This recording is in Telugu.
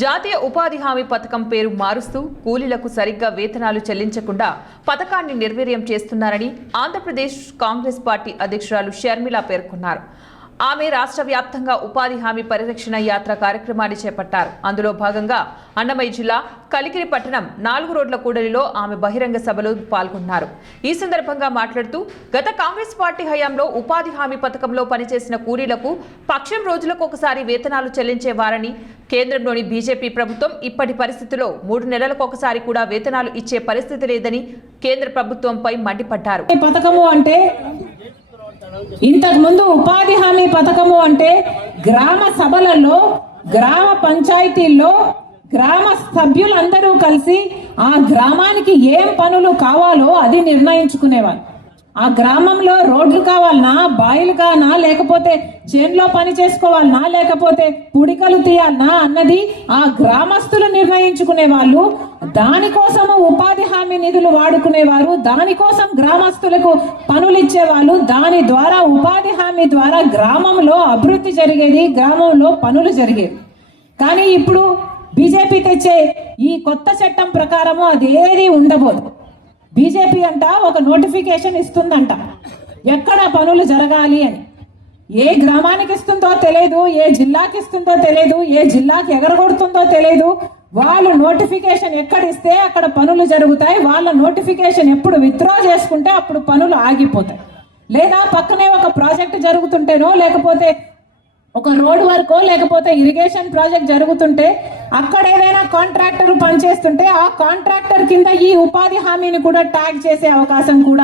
జాతీయ ఉపాధి హామీ పథకం పేరు మారుస్తూ కూలీలకు సరిగ్గా వేతనాలు చెల్లించకుండా పథకాన్ని నిర్వీర్యం చేస్తున్నారని ఆంధ్రప్రదేశ్ కాంగ్రెస్ పార్టీ అధ్యక్షురాలు షర్మిల పేర్కొన్నారు. ఆమె రాష్ట్ర వ్యాప్తంగా ఉపాధి హామీ పరిరక్షణ యాత్ర కార్యక్రమాన్ని చేపట్టారు. అందులో భాగంగా అన్నమయ్య జిల్లా కలికిరి పట్టణం 4 రోడ్ల కూడలిలో ఆమె బహిరంగ సభలో పాల్గొన్నారు. ఈ సందర్భంగా మాట్లాడుతూ గత కాంగ్రెస్ పార్టీ హయాంలో ఉపాధి హామీ పథకంలో పనిచేసిన కూలీలకు పక్షం రోజులకు ఒకసారి వేతనాలు చెల్లించేవారని, కేంద్రంలోని బీజేపీ ప్రభుత్వం ఇప్పటి పరిస్థితిలో 3 నెలలకు ఒకసారి కూడా వేతనాలు ఇచ్చే పరిస్థితి లేదని కేంద్ర ప్రభుత్వంపై మండిపడ్డారు. ఇంతకు ముందు ఉపాధి హామీ పథకము అంటే గ్రామ సభలలో, గ్రామ పంచాయతీల్లో గ్రామ సభ్యులందరూ కలిసి ఆ గ్రామానికి ఏం పనులు కావాలో అది నిర్ణయించుకునేవారు. ఆ గ్రామంలో రోడ్లు కావాలనా, బాయిలు కావాలనా, లేకపోతే చేన్లో పని చేసుకోవాలనా, లేకపోతే పుడికలు తీయాలనా అన్నది ఆ గ్రామస్తులు నిర్ణయించుకునే వాళ్ళు. దానికోసము ఉపాధి హామీ నిధులు వాడుకునేవారు, దానికోసం గ్రామస్తులకు పనులు ఇచ్చేవాళ్ళు. దాని ద్వారా ఉపాధి హామీ ద్వారా గ్రామంలో అభివృద్ధి జరిగేది, గ్రామంలో పనులు జరిగేవి. కానీ ఇప్పుడు బీజేపీ తెచ్చే ఈ కొత్త చట్టం ప్రకారము అదేది ఉండబోదు. బీజేపీ అంట ఒక నోటిఫికేషన్ ఇస్తుందంట ఎక్కడ పనులు జరగాలి అని. ఏ గ్రామానికి ఇస్తుందో తెలియదు, ఏ జిల్లాకి ఇస్తుందో తెలియదు, ఏ జిల్లాకి ఎగరగొడుతుందో తెలియదు. వాళ్ళు నోటిఫికేషన్ ఎక్కడిస్తే అక్కడ పనులు జరుగుతాయి. వాళ్ళ నోటిఫికేషన్ ఎప్పుడు విత్డ్రా చేసుకుంటే అప్పుడు పనులు ఆగిపోతాయి. లేదా పక్కనే ఒక ప్రాజెక్ట్ జరుగుతుంటేనో, లేకపోతే ఒక రోడ్ వర్కో, లేకపోతే ఇరిగేషన్ ప్రాజెక్ట్ జరుగుతుంటే అక్కడ ఏదైనా కాంట్రాక్టర్ పనిచేస్తుంటే ఆ కాంట్రాక్టర్ కింద ఈ ఉపాధి హామీని కూడా ట్యాగ్ చేసే అవకాశం కూడా